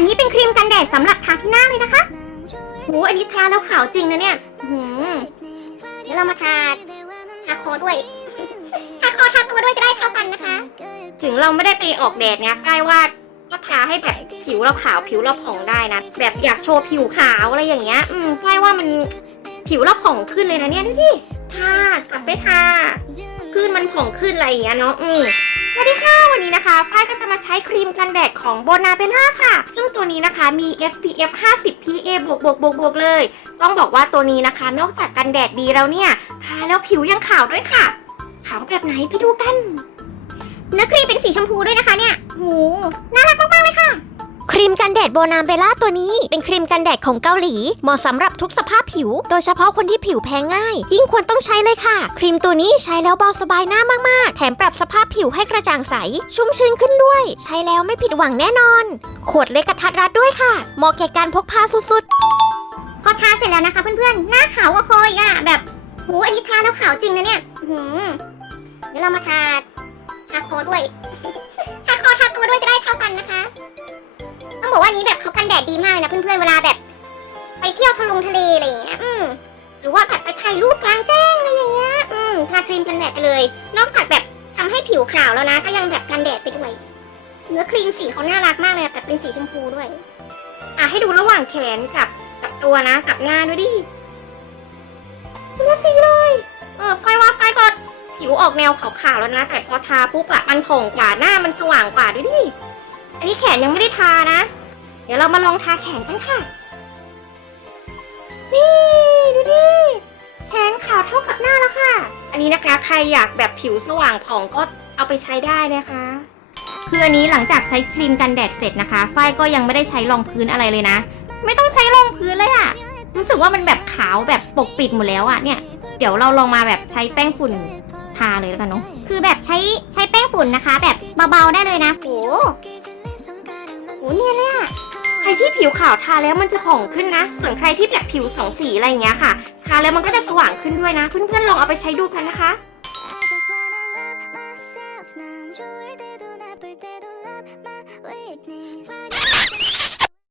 อันนี้เป็นครีมกันแดดสำหรับทาที่หน้าเลยนะคะโหอันนี้ทาแล้วขาวจริงนะเนี่ยหืมเดี๋ยวเรามาทาทาคอด้วยทาคอทาตัวด้วยจะได้เท่ากันนะคะ ถึงเราไม่ได้ไปออกแดดเนี่ยฝ้ว่าก็ทาให้แบบผิวเราขาวผิวเราผ่องได้นะ แบบอยากโชว์ผิวขาวอะไรอย่างเงี้ย อืมฝ้ายว่ามันผิวเราผ่องขึ้นเลยนะเนี่ยดูดิทากลับไปทาขึ้นมันผ่องขึ้นอะไรอย่างเงี้ยเนาะอืม วัสดีค่ะ วันนี้นะคะฝ้ายก็จะมาใช้ครีมกันแดดของโบนาเบล่าค่ะ ซึ่งตัวนี้นะคะมี SPF 50 PA บวกบวกบวกบวกเลย ต้องบอกว่าตัวนี้นะคะ นอกจากกันแดดดีแล้วเนี่ย ทาแล้วผิวยังขาวด้วยค่ะ ขาวแบบไหนไปดูกัน เนื้อครีมเป็นสีชมพูด้วยนะคะเนี่ย ดดโบนามเบล่าตัวนี้ เป็นครีมกันแดดของเกาหลี เหมาะสำหรับทุกสภาพผิว โดยเฉพาะคนที่ผิวแพ้ง่าย ยิ่งควรต้องใช้เลยค่ะ ครีมตัวนี้ใช้แล้วเบาสบายหน้ามากๆ แถมปรับสภาพผิวให้กระจ่างใส ชุ่มชื้นขึ้นด้วย ใช้แล้วไม่ผิดหวังแน่นอน ขวดเล็กกระทัดรัดด้วยค่ะ เหมาะแก่การพกพาสุดก็ทาเสร็จแล้วนะคะเพื่อนๆ หน้าขาวกว่าคอยอะแบบโหอันนี้ทาแล้วขาวจริงนะเนี่ยหือเดี๋ยวเรามาทา ทาคอด้วย ทาคอทาตัวด้วยจะได้เท่ากันนะคะ ต้องบอกว่านี้แบบเขากันแดดดีมากเลยนะเพื่อนๆเวลาแบบ ไปเที่ยวทะลงทะเลอะไรอย่างเงี้ยอืมหรือว่าแบบไปถ่ายรูปกลางแจ้งอะไรอย่างเงี้ยอืมทาครีมกันแดดไปเลย นอกจากแบบทำให้ผิวขาวแล้วนะ ก็ยังแบบกันแดดไปด้วยเนื้อครีมสีเขาน่ารักมากเลยแบบเป็นสีชมพูด้วย อะให้ดูระหว่างแขนกับกับตัวนะกับหน้าด้วยดิคนละสีเลย เออไฟว่าไฟก็ผิวออกแนวขาวๆแล้วนะแต่พอทาปุ๊บอะมันผ่องกว่าหน้ามันสว่างกว่าด้วยดิ อันนี้แขนยังไม่ได้ทานะ เดี๋ยวเรามาลองทาแขนกันค่ะ นี่ดูดิแขนขาวเท่ากับหน้าแล้วค่ะ อันนี้นะคะใครอยากแบบผิวสว่างผ่องก็เอาไปใช้ได้นะคะคืออันนี้หลังจากใช้ครีมกันแดดเสร็จนะคะ ฝ้ายก็ยังไม่ได้ใช้รองพื้นอะไรเลยนะ ไม่ต้องใช้รองพื้นเลยอะรู้สึกว่ามันแบบขาวแบบปกปิดหมดแล้วอะเนี่ย เดี๋ยวเราลองมาแบบใช้แป้งฝุ่นทาเลยแล้วกันเนาะ คือแบบใช้ใช้แป้งฝุ่นนะคะ แบบเบาๆได้เลยนะโห โอ้เนี่ยนเลยอะใครที่ผิวขาวทาแล้วมันจะผ่องขึ้นนะ ส่วนใครที่แบบผิวสองสีอะไรเงี้ยค่ะ ทาแล้วมันก็จะสว่างขึ้นด้วยนะ เพื่อนๆลองเอาไปใช้ดูกันนะคะ